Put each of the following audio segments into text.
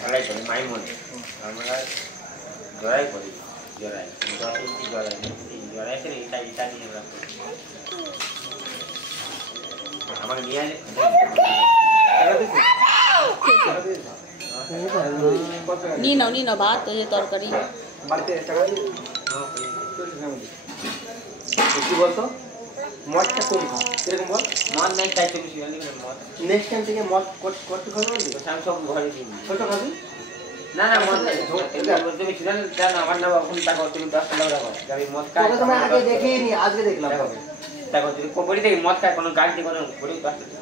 ঝালাই করি মাইমন আমরা জড়াই করি জড়াই জড়াই জড়াই আছে এটা এটা নিয়ে আমরা আমাকে নিয়ে নি নাও ভাত এই তরকারি বাড়িতে টাকা দিয়ে কি বলতো মদটা কম খা কিরকম বল মদ নাই চাইতে বেশি মদ নেক্সট টাইম থেকে মদ করতে খাবে বলবি আমি সব ঘরে দিই ছোট খাবি না না মদ নাই তুমি শুনেন জান আমার নাম এখন টাকা তুমি 10 টাকা দাও আমি মদ খাই তোকে তুমি আগে দেখিনি আজকে দেখলাম দেখো তুমি কোবড়ি থেকে মদ খাই কোনো গাড়ি কোনো বড়ি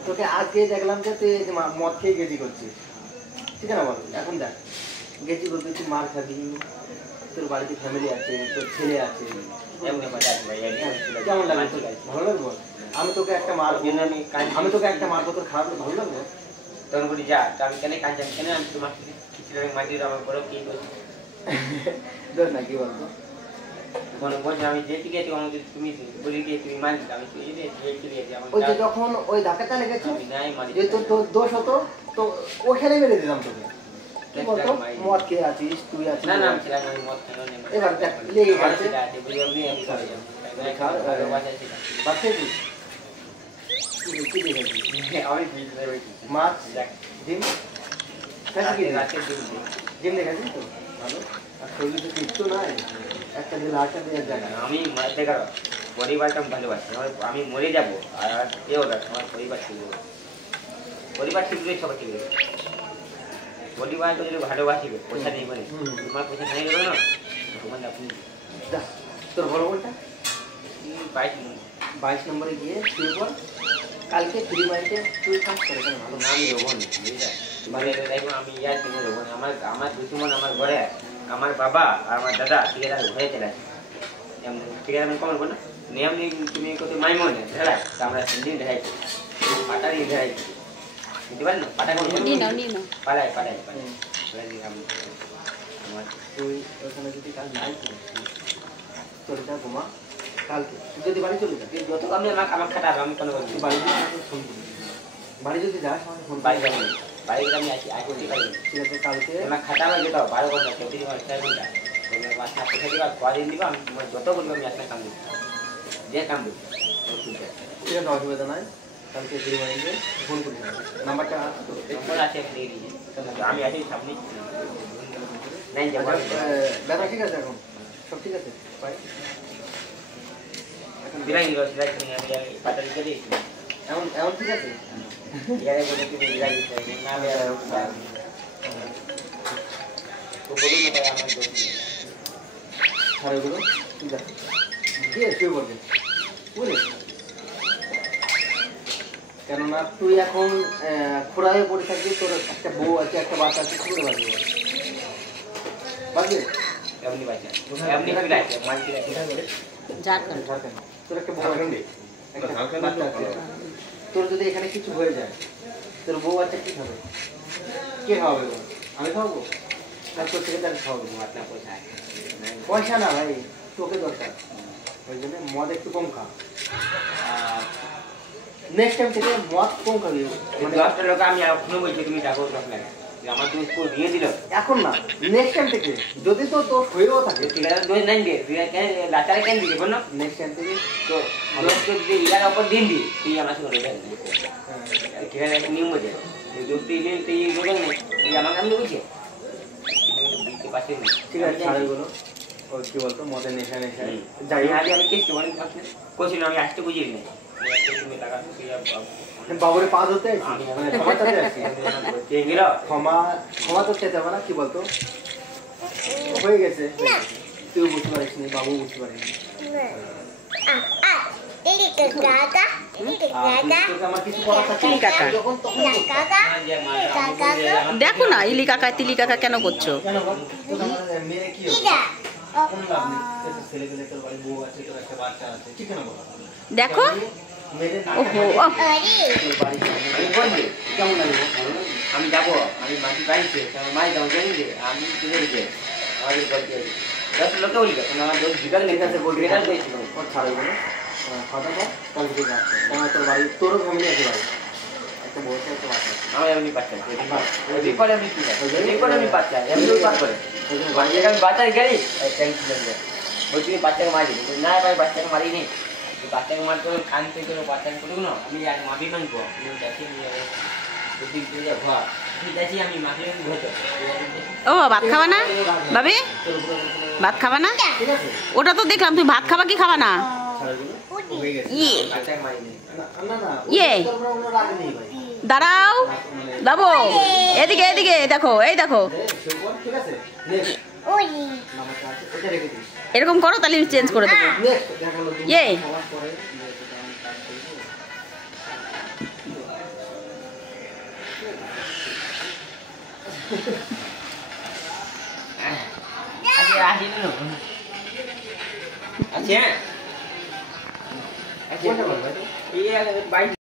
তোকে আজকে দেখলাম যে তুই মদ খেয়ে গেজি করছিস ঠিক আছে না বল এখন দেখ গেজি করবি তুই মার খাবি তোর বাড়িতে ফ্যামিলি আছে তোর ছেলে আছে কেমন লাগে তোর ভালো লাগবে আমি তোকে একটা মারবো আমি তোকে একটা মারবো তোর খারাপ ভালো লাগবে তখন বলি যা আমি কেন কাজ জানি কেন আমি তোমার খিচুড়ি মাটি আমার বড় কি করছি ধর না কি বলতো মনে বলছি আমি যেতে গেছি আমাকে তুমি বলি গিয়ে তুমি মানি আমি তুই ওই যে যখন ওই ধাক্কাটা লেগেছে আমি নাই মানি যে তোর দোষ হতো তো ওখানে মেরে দিলাম তোকে কি বলতো মদ খেয়ে আছিস তুই আছিস না না আমি ছিলাম আমি মদ খাই না এবার দেখ লেগে গেছে বলি আমি খাই বাচ্চা কি কি দেখেছিস আমি মাছ ডিম রাতের ডিম দেখেছিস তো ভালো আর শরীরে তো কিচ্ছু নাই একটা দিন আটটা দিয়ে যায় আমি দেখো পরিবারটা ভালোবাসি আমি মরে যাবো আর কেউ না আমার পরিবার ঠিক পরিবার ঠিক রয়েছে সবাই ঠিক রয়েছে পরিবার যদি ভালোবাসিবে পয়সা নেই মানে তোমার পয়সা নাই গেল না তোমার আপনি তোর বড় বলটা 22 নম্বরে গিয়ে শুয়ে পর কালকে 3 মাইন্ডে তুই কাজ করে কেন ভালো নাম রোহন বুঝলে মানে দেখো আমি ইয়ার কিনে রোহন আমার দুশ্মন আমার ঘরে আমার বাবা আর আমার দাদা ঠিকাদার ঘরে চলে আসে ঠিকাদার আমি কমন বল না নিয়ম নিয়ে তুমি কত মাইমন ঢেলাই আমরা দিন ঢেলাই পাটা দিয়ে ঢেলাই বুঝতে পারেন না পাটা কোন নি নাও পালাই আমার তুই ওখানে যদি কাজ নাই চলে যা ঘুমা কালকে যদি বাড়ি চলে যা যত আমি আমার খাটা আমি কোনো বাড়ি যদি যাস আমাকে ফোন বাড়ি যাবো বাড়ি আমি আসি ঠিক আছে কালকে আমার খাটা আমার যেতে 12 ঘন্টা 34 ঘন্টা মাসে পয়সা দিবা কদিন দিবা আমি তোমার যত বলবো আমি আসলে কাম দিব যে কাম দিব ঠিক আছে অসুবিধা নাই কালকে 3 মাইন্ডে ফোন করি নাম্বারটা নম্বর আছে দিয়ে দিই আমি আসি সামনে নাই যাবো দাদা ঠিক আছে এখন সব ঠিক আছে বাই বিরাই রসলাই আমি পাতা দিতে দিই এমন ঠিক আছে ইয়ারে বলে কি বিরাই দিতে না তো বলুন না আমার দোস্ত ছাড়গুলো ঠিক আছে দিয়ে শুয়ে পড়বে বুঝলি কেননা তুই এখন খোড়া হয়ে পড়ে থাকবি তোর একটা বউ আছে একটা বাচ্চা আছে কি করে বাঁচবে বাঁচবে এমনি বাচ্চা এমনি বিরাই মালটি রাখি ঝাড়খণ্ড তোর একটা বউ আছে তোর যদি এখানে কিছু হয়ে যায় তোর বউ বাচ্চা কি খাবে কে খাওয়াবে আমি খাওয়াবো না তোর থেকে তাহলে খাওয়াবো আপনার পয়সা পয়সা না ভাই তোকে দরকার ওই জন্য মদ একটু কম খা নেক্সট টাইম থেকে মদ কম খাবি মানে 10টা লোক আমি এখনো বলছি তুমি টাকা দরকার লাগে আমার তুমি স্কুল দিয়ে দিল এখন না নেক্সট টাইম থেকে যদি তো তোর হয়েও থাকে ঠিক আছে দোষ নাই দিয়ে তুই কেন লাচারে কেন দিবি বল না নেক্সট টাইম থেকে তো দোষ তো দিয়ে ইয়ার উপর দিন দি তুই আমার সাথে রয়ে ঠিক আছে একটা নিয়ম আছে দোষ তুই দিন তুই রোগে নেই তুই আমার কাছে বুঝছে দিতে পারছিস না ঠিক আছে ছাড়গুলো ও কি বলতো মদের নেশা যাই আগে আমি কেস মানে কোচিং আমি আসতে বুঝিনি না তুমি টাকা বাবুরে পা ধরতে আছি মানে ক্ষমা চাইতে আছি ক্ষমা তো চাইতে হবে না কি বলতো হয়ে গেছে তুই বুঝতে পারিস নি বাবু বুঝতে পারিস দেখো না ইলি কাকা তিলি কাকা কেন করছো মেয়ে কি দেখো আমি যাবো আমি মাটি পাইছি মাই যাবো জানি যে আমি চলে গেছে আমাদের বলতে আছে 10 লোকে বলি আমার দোষ বিকাল লেখা আছে বলতে এটা কইছিল ওর ছাড়াই বলো কথা বল কালকে যাচ্ছে তোর বাড়ি তোরও ফ্যামিলি আছে বাড়ি একটা বলছে একটা বাচ্চা আমার এমনি বাচ্চা রিপোর্ট এমনি ঠিক আছে রিপোর্ট এমনি বাচ্চা এমনি পাস করে বাচ্চাকে আমি বাচ্চাকে গেলি টেনশন বলছি বাচ্চাকে মারি না ভাই বাচ্চাকে মারিনি বাচ্চাকে মারতে হবে খান থেকে বাচ্চাকে করুক না আমি আর মাবি মানবো দেখি আমি দুদিন থেকে ঘর দেখি আমি মাকে ঘুরতে ও ভাত খাবা না ভাবি ভাত খাবা না ঠিক আছে ওটা তো দেখলাম তুমি ভাত খাবা কি খাবা না হয়ে গেছে ইয়ে বাচ্চাকে মারিনি না না ইয়ে ওগুলো রাগ নেই ভাই দাঁড়াও বাবু এদিকে এদিকে দেখো এই দেখো ঠিক আছে নেক্সট নাম্বারটা আছে এটা রেখে দিস এরকম করো তাহলে চেঞ্জ করে দেবো নেক্সট দেখালো ইয়ে খাওয়ার পরে আচ্ছা আসি না আচ্ছা কোনটা বল ভাই এই বাইক